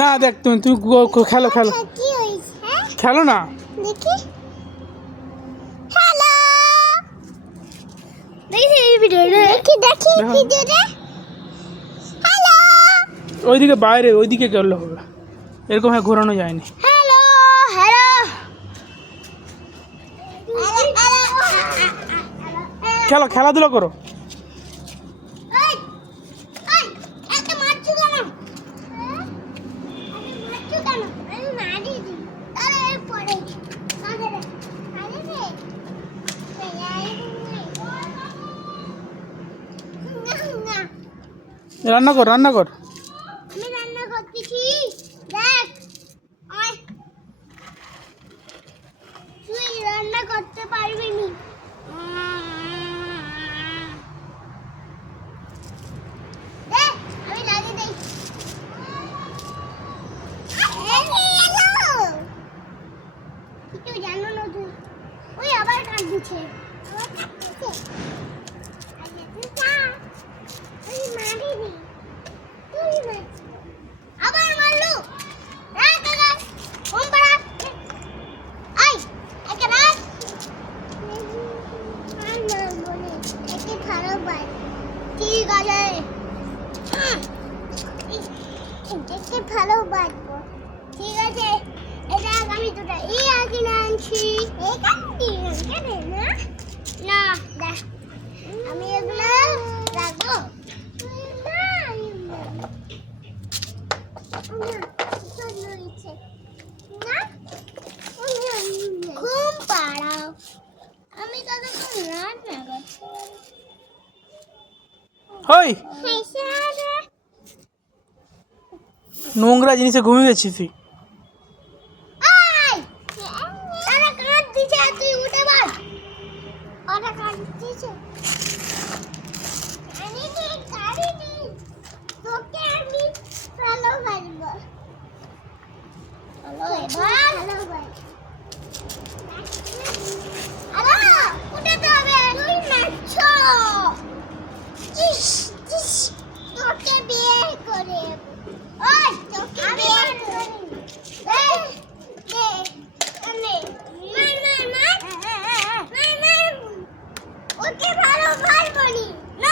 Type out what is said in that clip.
না দেখ তুমি খেলো খেলো খেলো না দেখি হ্যালো দেখি এই ভিডিওটা দেখি ভিডিওটা হ্যালো ওইদিকে বাইরে ওইদিকে গেলে হবে, এরকম হ্যাঁ ঘোরানো যায়নি। হ্যালো হ্যালো খেলো, খেলাধুলা করো। রান্না কর, রান্না কর। আমি রান্না করতেছি, দেখ তুই রান্না করতে পারবি নি। আমি লাগিয়ে দেই। কিছু জানো না তুই, ওই আবার কাট দিচ্ছে, আবার মারলো। ঠিক আছে, ভালো বাজবো। ঠিক আছে, এটা আমি দুটা এই আগে আনছি, না না দেখ আমি এগুলো রাখবো। ঘুম পাড়াও, আমি ততক্ষণ রান্না করছি। হই নোংরা জিনিসে ঘুমিয়ে গেছিস তুই। ওকে ভালো ভাই বলি না।